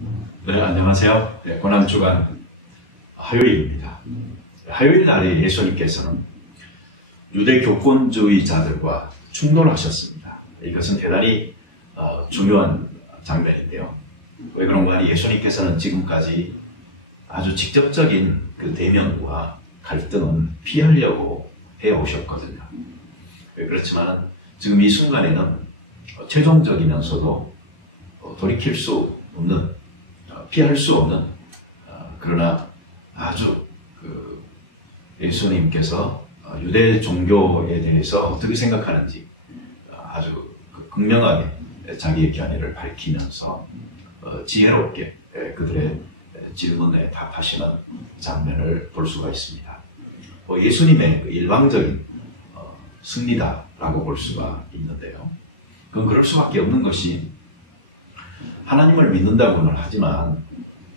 네, 안녕하세요. 네, 고난주간 화요일입니다. 화요일 날에 예수님께서는 유대 교권주의자들과 충돌하셨습니다. 이것은 대단히 중요한 장면인데요. 왜 그런가 하니 예수님께서는 지금까지 아주 직접적인 그 대면과 갈등은 피하려고 해오셨거든요. 그렇지만 지금 이 순간에는 최종적이면서도 돌이킬 수 없는, 피할 수 없는, 그러나 아주 예수님께서 유대 종교에 대해서 어떻게 생각하는지 아주 극명하게 자기의 견해를 밝히면서 지혜롭게 그들의 질문에 답하시는 장면을 볼 수가 있습니다. 예수님의 일방적인 승리다라고 볼 수가 있는데요. 그건 그럴 수밖에 없는 것이 하나님을 믿는다고는 하지만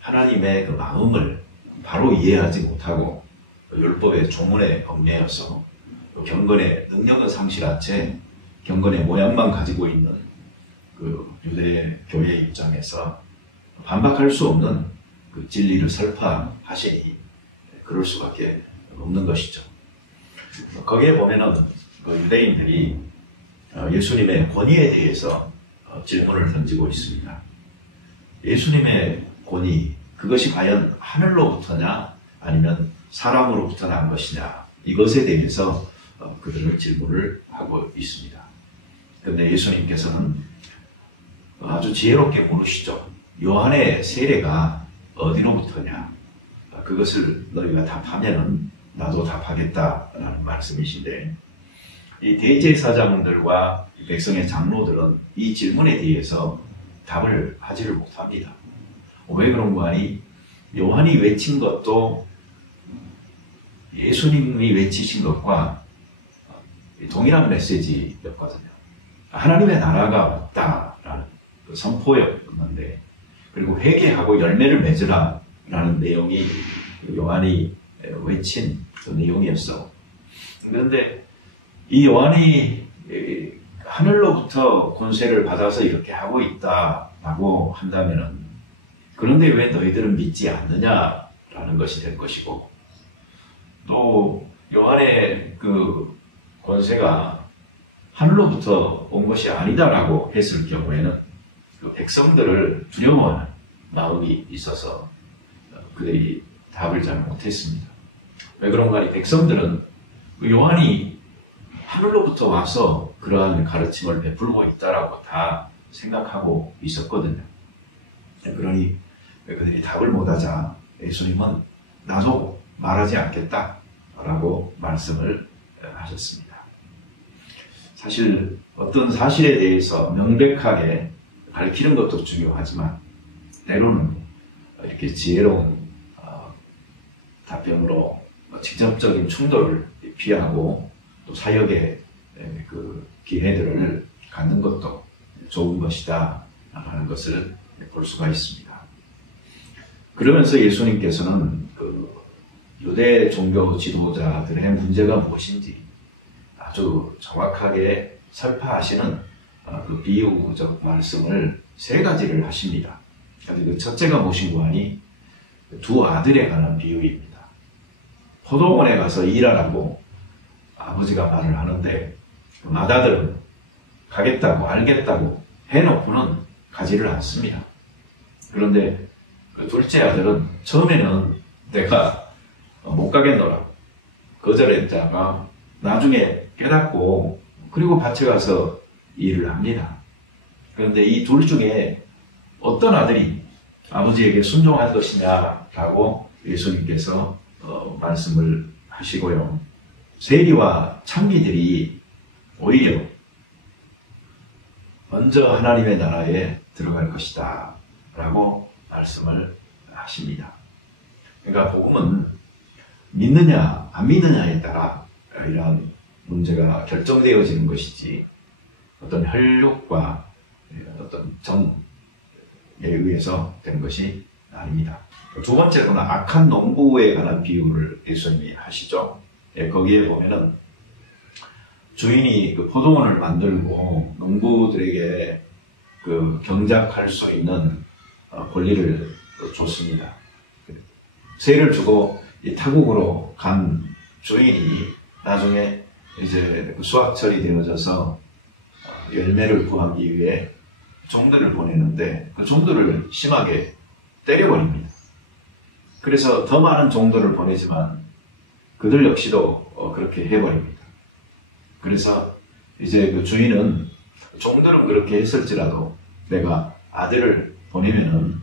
하나님의 그 마음을 바로 이해하지 못하고 율법의 조문에 얽매여서 경건의 능력은 상실한 채 경건의 모양만 가지고 있는 그 유대 교회 입장에서 반박할 수 없는 그 진리를 설파하시니 그럴 수밖에 없는 것이죠. 거기에 보면은 유대인들이 예수님의 권위에 대해서 질문을 던지고 있습니다. 예수님의 권위, 그것이 과연 하늘로부터냐 아니면 사람으로부터 난 것이냐, 이것에 대해서 그들은 질문을 하고 있습니다. 그런데 예수님께서는 아주 지혜롭게 물으시죠. 요한의 세례가 어디로부터냐, 그것을 너희가 답하면은 나도 답하겠다라는 말씀이신데, 이 대제사장들과 백성의 장로들은 이 질문에 대해서 답을 하지를 못합니다. 왜 그런가 하니 요한이 외친 것도 예수님이 외치신 것과 동일한 메시지였거든요. 하나님의 나라가 왔다라는 선포였는데, 그리고 회개하고 열매를 맺으라 라는 내용이 요한이 외친 그 내용이었어. 그런데 이 요한이 하늘로부터 권세를 받아서 이렇게 하고 있다라고 한다면은, 그런데 왜 너희들은 믿지 않느냐라는 것이 될 것이고, 또 요한의 그 권세가 하늘로부터 온 것이 아니다라고 했을 경우에는 그 백성들을 두려워하는 마음이 있어서 그들이 답을 잘 못했습니다. 왜 그런가 하니 백성들은 요한이 하늘로부터 와서 그러한 가르침을 베풀고 있다라고 다 생각하고 있었거든요. 그러니 그들이 답을 못하자 예수님은 나도 말하지 않겠다라고 말씀을 하셨습니다. 사실 어떤 사실에 대해서 명백하게 밝히는 것도 중요하지만 때로는 이렇게 지혜로운 답변으로 직접적인 충돌을 피하고 또 사역의 그 기회들을 갖는 것도 좋은 것이다 라는 것을 볼 수가 있습니다. 그러면서 예수님께서는 그 유대 종교 지도자들의 문제가 무엇인지 아주 정확하게 설파하시는 그 비유적 말씀을 세 가지를 하십니다. 그 첫째가 무엇인가 하니 두 아들에 관한 비유입니다. 포도원에 가서 일하라고 아버지가 말을 하는데 맏아들은 가겠다고 알겠다고 해놓고는 가지를 않습니다. 그런데 둘째 아들은 처음에는 내가 못 가겠노라 거절했다가 나중에 깨닫고 그리고 밭에 가서 일을 합니다. 그런데 이 둘 중에 어떤 아들이 아버지에게 순종할 것이냐라고 예수님께서 말씀을 하시고요. 세리와 창기들이 오히려 먼저 하나님의 나라에 들어갈 것이다 라고 말씀을 하십니다. 그러니까 복음은 믿느냐 안 믿느냐에 따라 이런 문제가 결정되어지는 것이지 어떤 혈육과 어떤 정에 의해서 되는 것이 아닙니다. 두 번째로는 악한 농부에 관한 비유를 예수님이 하시죠. 거기에 보면은 주인이 그 포도원을 만들고 농부들에게 그 경작할 수 있는 권리를 줬습니다. 세를 주고 이 타국으로 간 주인이 나중에 이제 수확철이 되어져서 열매를 구하기 위해 종들을 보내는데 그 종들을 심하게 때려버립니다. 그래서 더 많은 종들을 보내지만 그들 역시도 그렇게 해버립니다. 그래서 이제 그 주인은 종들은 그렇게 했을지라도 내가 아들을 보내면은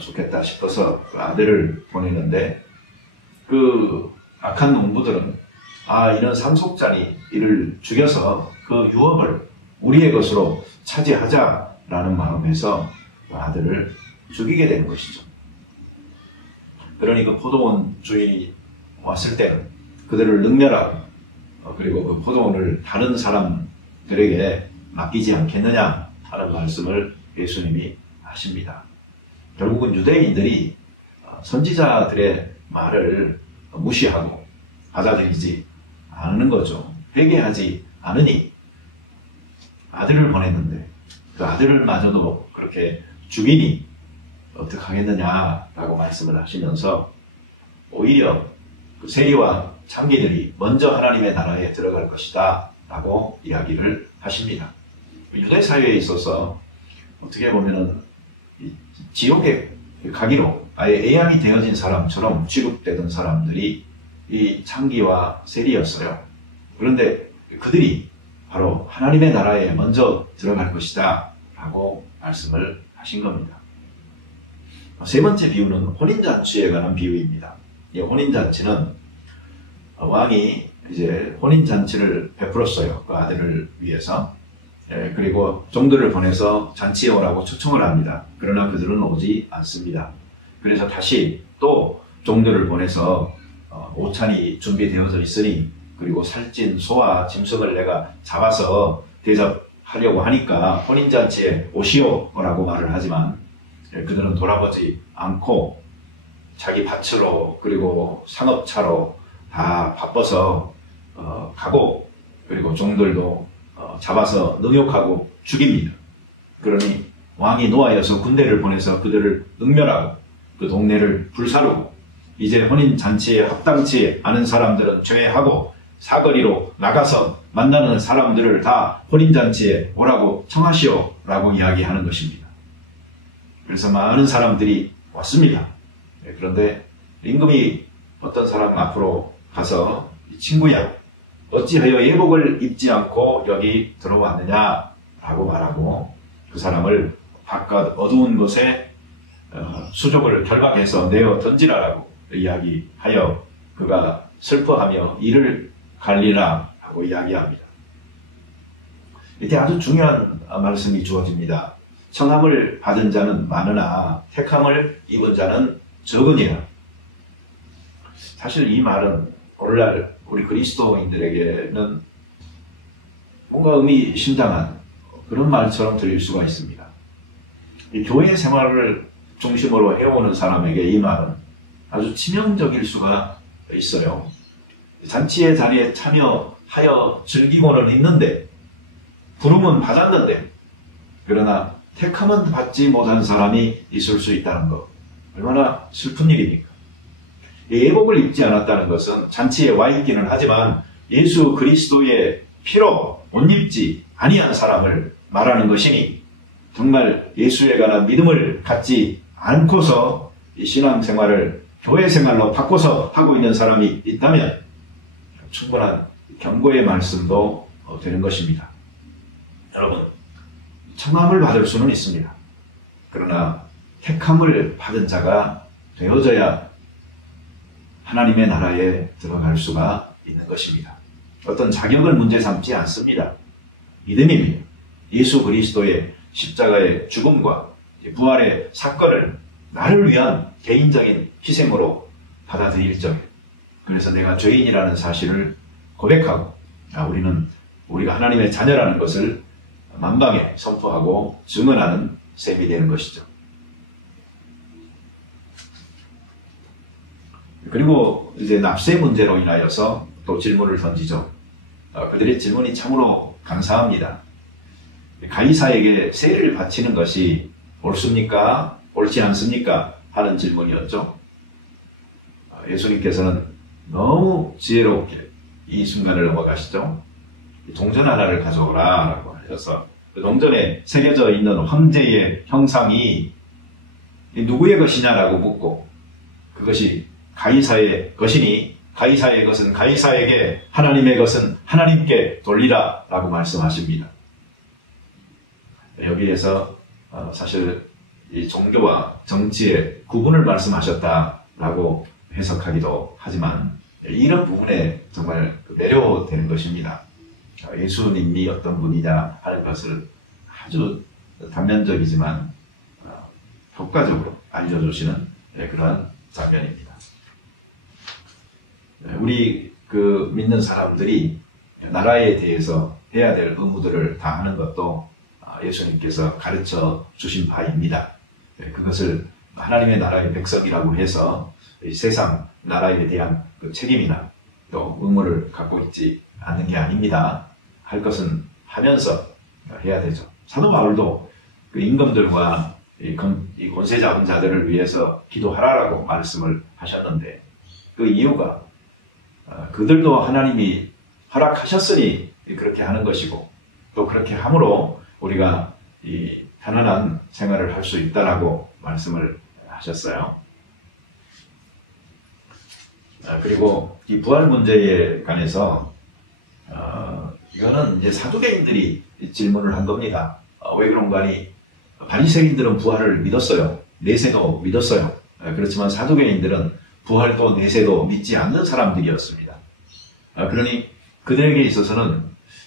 좋겠다 싶어서 그 아들을 보내는데 그 악한 농부들은 이런 상속자니 이를 죽여서 그 유업을 우리의 것으로 차지하자라는 마음에서 그 아들을 죽이게 되는 것이죠. 그러니 그 포도원 주인이 왔을 때는 그들을 능멸하고 그리고 그 포도원을 다른 사람들에게 맡기지 않겠느냐 하는 말씀을 예수님이 하십니다. 결국은 유대인들이 선지자들의 말을 무시하고 받아들이지 않는 거죠. 회개하지 않으니 아들을 보냈는데 그 아들을 마저도 그렇게 죽이니 어떡하겠느냐라고 말씀을 하시면서 오히려 그 세리와 창기들이 먼저 하나님의 나라에 들어갈 것이다 라고 이야기를 하십니다. 유대 사회에 있어서 어떻게 보면은 지옥에 가기로 아예 애양이 되어진 사람처럼 취급되던 사람들이 이 창기와 세리였어요. 그런데 그들이 바로 하나님의 나라에 먼저 들어갈 것이다 라고 말씀을 하신 겁니다. 세 번째 비유는 혼인잔치에 관한 비유입니다. 이 혼인잔치는 왕이 이제 혼인잔치를 베풀었어요. 그 아들을 위해서. 그리고 종들을 보내서 잔치에 오라고 초청을 합니다. 그러나 그들은 오지 않습니다. 그래서 다시 또 종들을 보내서 오찬이 준비되어져 있으니 그리고 살찐 소와 짐승을 내가 잡아서 대접하려고 하니까 혼인잔치에 오시오라고 말을 하지만 그들은 돌아보지 않고 자기 밭으로 그리고 상업차로 다 바빠서 가고 그리고 종들도 잡아서 능욕하고 죽입니다. 그러니 왕이 노하여서 군대를 보내서 그들을 능멸하고 그 동네를 불사르고 이제 혼인잔치에 합당치 않은 사람들은 제외하고 사거리로 나가서 만나는 사람들을 다 혼인잔치에 오라고 청하시오 라고 이야기하는 것입니다. 그래서 많은 사람들이 왔습니다. 그런데 임금이 어떤 사람 앞으로 가서 친구야 어찌하여 예복을 입지 않고 여기 들어왔느냐 라고 말하고 그 사람을 바깥 어두운 곳에 수족을 결박해서 내어 던지라라고 이야기하여 그가 슬퍼하며 이를 갈리라 하고 이야기합니다. 이때 아주 중요한 말씀이 주어집니다. 청함을 받은 자는 많으나 택함을 입은 자는 적으니라. 사실 이 말은 오늘날 우리 그리스도인들에게는 뭔가 의미심장한 그런 말처럼 들릴 수가 있습니다. 이 교회 생활을 중심으로 해오는 사람에게 이 말은 아주 치명적일 수가 있어요. 잔치의 자리에 참여하여 즐기고는 있는데 부름은 받았는데 그러나 택함은 받지 못한 사람이 있을 수 있다는 것 얼마나 슬픈 일입니까? 예복을 입지 않았다는 것은 잔치에 와 있기는 하지만 예수 그리스도의 피로 옷 입지 아니한 사람을 말하는 것이니 정말 예수에 관한 믿음을 갖지 않고서 이 신앙생활을 교회 생활로 바꿔서 하고 있는 사람이 있다면 충분한 경고의 말씀도 되는 것입니다. 여러분, 청함을 받을 수는 있습니다. 그러나 택함을 받은 자가 되어져야 하나님의 나라에 들어갈 수가 있는 것입니다. 어떤 자격을 문제 삼지 않습니다. 믿음입니다. 예수 그리스도의 십자가의 죽음과 부활의 사건을 나를 위한 개인적인 희생으로 받아들일 적. 그래서 내가 죄인이라는 사실을 고백하고 우리가 하나님의 자녀라는 것을 만방에 선포하고 증언하는 셈이 되는 것이죠. 그리고 이제 납세 문제로 인하여서 또 질문을 던지죠. 그들의 질문이 참으로 간사합니다. 가이사에게 세를 바치는 것이 옳습니까? 옳지 않습니까? 하는 질문이었죠. 예수님께서는 너무 지혜롭게 이 순간을 넘어가시죠. 동전 하나를 가져오라 라고 하셔서 그 동전에 새겨져 있는 황제의 형상이 누구의 것이냐라고 묻고 그것이 가이사의 것이니 가이사의 것은 가이사에게 하나님의 것은 하나님께 돌리라 라고 말씀하십니다. 여기에서 사실 이 종교와 정치의 구분을 말씀하셨다라고 해석하기도 하지만 이런 부분에 정말 매료되는 것입니다. 예수님이 어떤 분이냐 하는 것을 아주 단면적이지만 효과적으로 알려주시는 그러한 장면입니다. 우리 믿는 사람들이 나라에 대해서 해야 될 의무들을 다 하는 것도 예수님께서 가르쳐 주신 바입니다. 그것을 하나님의 나라의 백성이라고 해서 세상 나라에 대한 책임이나 또 의무를 갖고 있지 않는 게 아닙니다. 할 것은 하면서 해야 되죠. 사도 바울도 임금들과 이 권세 잡은 자들을 위해서 기도하라라고 말씀을 하셨는데 그 이유가 그들도 하나님이 허락하셨으니 그렇게 하는 것이고 또 그렇게 함으로 우리가 이 편안한 생활을 할 수 있다라고 말씀을 하셨어요. 그리고 이 부활 문제에 관해서 이거는 이제 사두개인들이 질문을 한 겁니다. 왜 그런가 하니 바리새인들은 부활을 믿었어요. 내세도 믿었어요. 그렇지만 사두개인들은 부활도 내세도 믿지 않는 사람들이었습니다. 그러니 그들에게 있어서는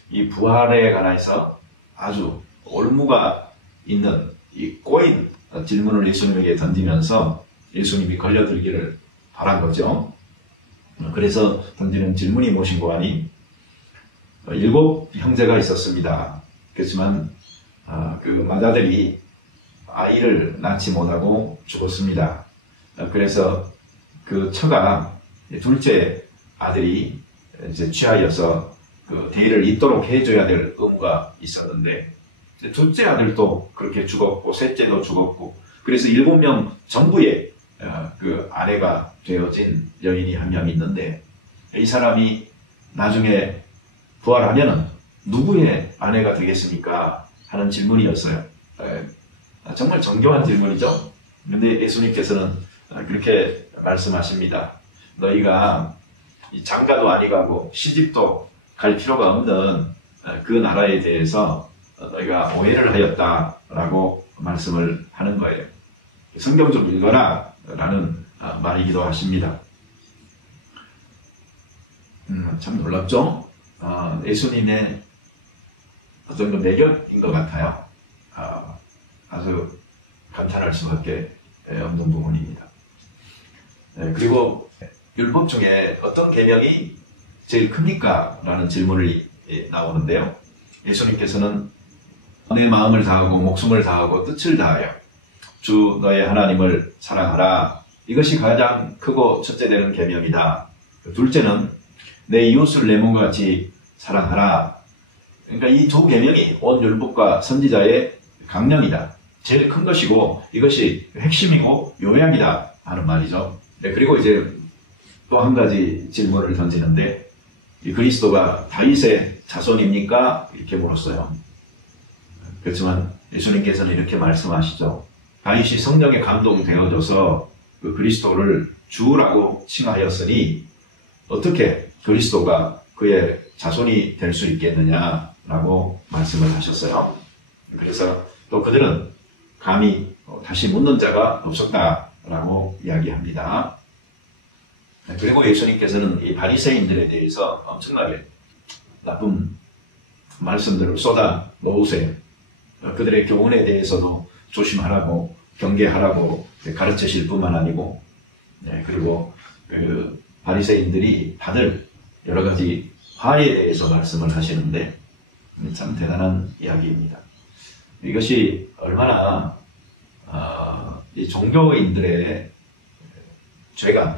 이 부활에 관해서 아주 올무가 있는 이 꼬인 질문을 예수님에게 던지면서 예수님이 걸려들기를 바란 거죠. 그래서 던지는 질문이 무엇인고 하니 7 형제가 있었습니다. 그렇지만 그 맏아들이 아이를 낳지 못하고 죽었습니다. 그래서 그 처가 둘째 아들이 이제 취하여서 그 대의를 잇도록 해줘야 될 의무가 있었는데 둘째 아들도 그렇게 죽었고 셋째도 죽었고 그래서 7명 전부의 그 아내가 되어진 여인이 한 명 있는데 이 사람이 나중에 부활하면은 누구의 아내가 되겠습니까? 하는 질문이었어요. 정말 정교한 질문이죠. 그런데 예수님께서는 그렇게 말씀하십니다. 너희가 장가도 아니가고 시집도 갈 필요가 없는 그 나라에 대해서 너희가 오해를 하였다라고 말씀을 하는 거예요. 성경 좀 읽어라 라는 말이기도 하십니다. 참 놀랍죠? 예수님의 어떤 매력인 것 같아요. 아주 감탄할 수밖에 없는 부분입니다. 그리고 율법 중에 어떤 계명이 제일 큽니까? 라는 질문이 나오는데요. 예수님께서는 내 마음을 다하고 목숨을 다하고 뜻을 다하여 주 너의 하나님을 사랑하라. 이것이 가장 크고 첫째 되는 계명이다. 둘째는 내 이웃을 내 몸과 같이 사랑하라. 그러니까 이 두 계명이 온 율법과 선지자의 강령이다. 제일 큰 것이고 이것이 핵심이고 요약이다 하는 말이죠. 그리고 이제 또 한 가지 질문을 던지는데 이 그리스도가 다윗의 자손입니까? 이렇게 물었어요. 그렇지만 예수님께서는 이렇게 말씀하시죠. 다윗이 성령에 감동되어져서 그 그리스도를 주라고 칭하였으니 어떻게 그리스도가 그의 자손이 될 수 있겠느냐라고 말씀을 하셨어요. 그래서 또 그들은 감히 다시 묻는 자가 없었다라고 이야기합니다. 그리고 예수님께서는 이 바리새인들에 대해서 엄청나게 나쁜 말씀들을 쏟아 놓으세요. 그들의 교훈에 대해서도 조심하라고 경계하라고 가르치실 뿐만 아니고 그리고 그 바리새인들이 다들 여러 가지 화에 대해서 말씀을 하시는데 참 대단한 이야기입니다. 이것이 얼마나 이 종교인들의 죄가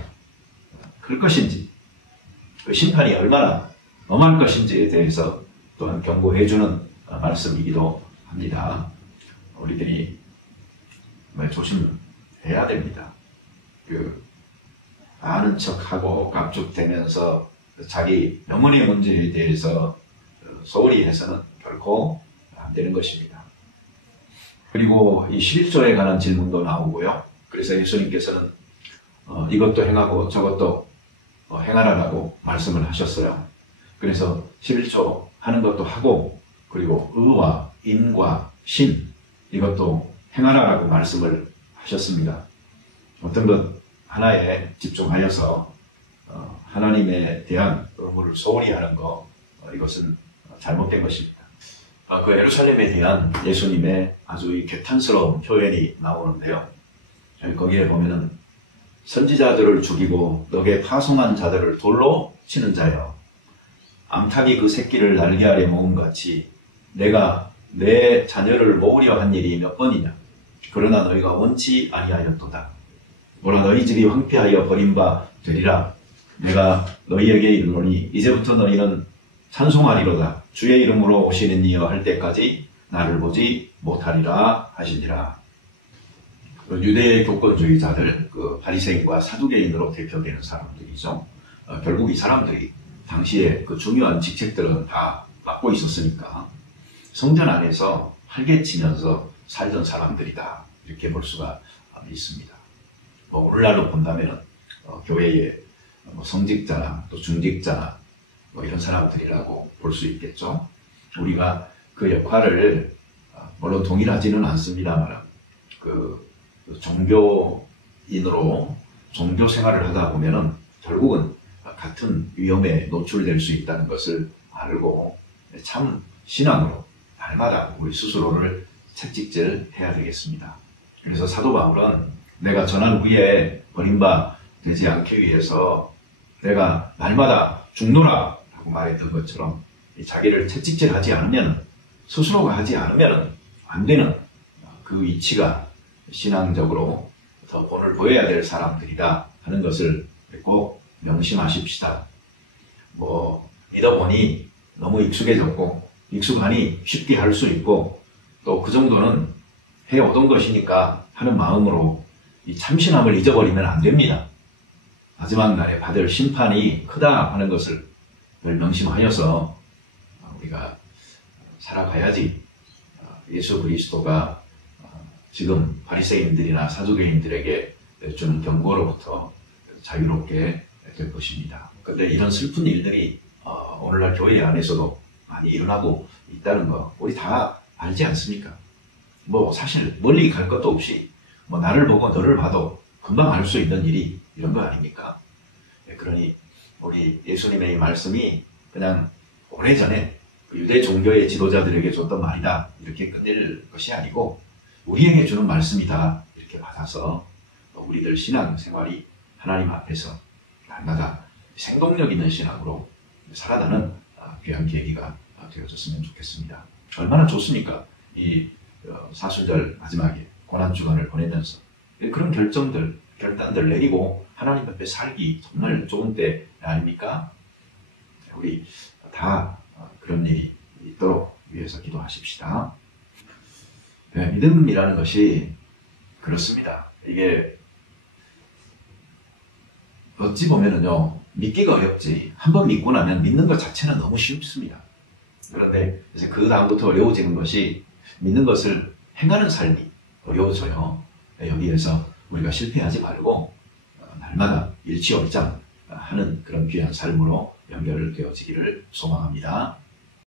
클 것인지 그 심판이 얼마나 엄할 것인지에 대해서 또한 경고해주는 말씀이기도 합니다. 우리들이 조심해야 해야 됩니다. 아는 척하고 깝죽대면서 자기 영혼의 문제에 대해서 소홀히 해서는 결코 안 되는 것입니다. 그리고 이 11조에 관한 질문도 나오고요. 그래서 예수님께서는 이것도 행하고 저것도 행하라라고 말씀을 하셨어요. 그래서 11조 하는 것도 하고, 그리고 의와 인과 신 이것도 행하라라고 말씀을 하셨습니다. 어떤 것 하나에 집중하여서 하나님에 대한 의무를 소홀히 하는 것, 이것은 잘못된 것입니다. 그 예루살렘에 대한 예수님의 아주 개탄스러운 표현이 나오는데요. 거기에 보면은 선지자들을 죽이고 넋에 파송한 자들을 돌로 치는 자여, 암탉이 그 새끼를 날개 아래 모음 같이 내가 내 자녀를 모으려 한 일이 몇 번이냐. 그러나 너희가 원치 아니하였도다. 오라 너희 집이 황폐하여 버림바 되리라. 내가 너희에게 이르노니 이제부터 너희는 찬송하리로다. 주의 이름으로 오시는 이여 할 때까지 나를 보지 못하리라 하시니라. 유대 교권주의자들, 바리새인과 사두개인으로 대표되는 사람들이죠. 결국 이 사람들이 당시에 그 중요한 직책들은 다 맡고 있었으니까 성전 안에서 활개치면서 살던 사람들이다, 이렇게 볼 수가 있습니다. 오늘날로 본다면 교회의 성직자나 또 중직자나 이런 사람들이라고 볼 수 있겠죠. 우리가 그 역할을 물론 동일하지는 않습니다만 종교인으로 종교 생활을 하다 보면은 결국은 같은 위험에 노출될 수 있다는 것을 알고 참 신앙으로 날마다 우리 스스로를 채찍질해야 되겠습니다. 그래서 사도 바울은 내가 전한 후에 버림바 되지 않기 위해서 내가 날마다 죽노라 라고 말했던 것처럼 자기를 채찍질하지 않으면, 스스로가 하지 않으면 안 되는 그 위치가 신앙적으로 더 본을 보여야 될 사람들이다 하는 것을 꼭 명심하십시다. 믿어보니 너무 익숙해졌고 익숙하니 쉽게 할 수 있고 또 그 정도는 해오던 것이니까 하는 마음으로 이 참신함을 잊어버리면 안 됩니다. 마지막 날에 받을 심판이 크다 하는 것을 늘 명심하여서 우리가 살아가야지 예수 그리스도가 지금 바리새인들이나 사두개인들에게 주는 경고로부터 자유롭게 될 것입니다. 그런데 이런 슬픈 일들이 오늘날 교회 안에서도 많이 일어나고 있다는 거 우리 다 알지 않습니까? 사실 멀리 갈 것도 없이 나를 보고 너를 봐도 금방 알 수 있는 일이 이런 거 아닙니까? 그러니 우리 예수님의 이 말씀이 그냥 오래전에 유대 종교의 지도자들에게 줬던 말이다 이렇게 끝낼 것이 아니고 우리에게 주는 말씀이다 이렇게 받아서 우리들 신앙생활이 하나님 앞에서 날마다 생동력 있는 신앙으로 살아가는 귀한 계기가 되어졌으면 좋겠습니다. 얼마나 좋습니까? 이 사순절 마지막에 고난주간을 보내면서 그런 결단들 내리고 하나님 앞에 살기 정말 좋은 때 아닙니까? 우리 다 그런 일이 있도록 위해서 기도하십시다. 믿음이라는 것이 그렇습니다. 이게 어찌 보면은요, 믿기가 어렵지 한번 믿고 나면 믿는 것 자체는 너무 쉽습니다. 그런데 이제 그 다음부터 어려워지는 것이 믿는 것을 행하는 삶이 어려워져요. 여기에서 우리가 실패하지 말고 날마다 일취월장 하는 그런 귀한 삶으로 연결되어지기를 소망합니다.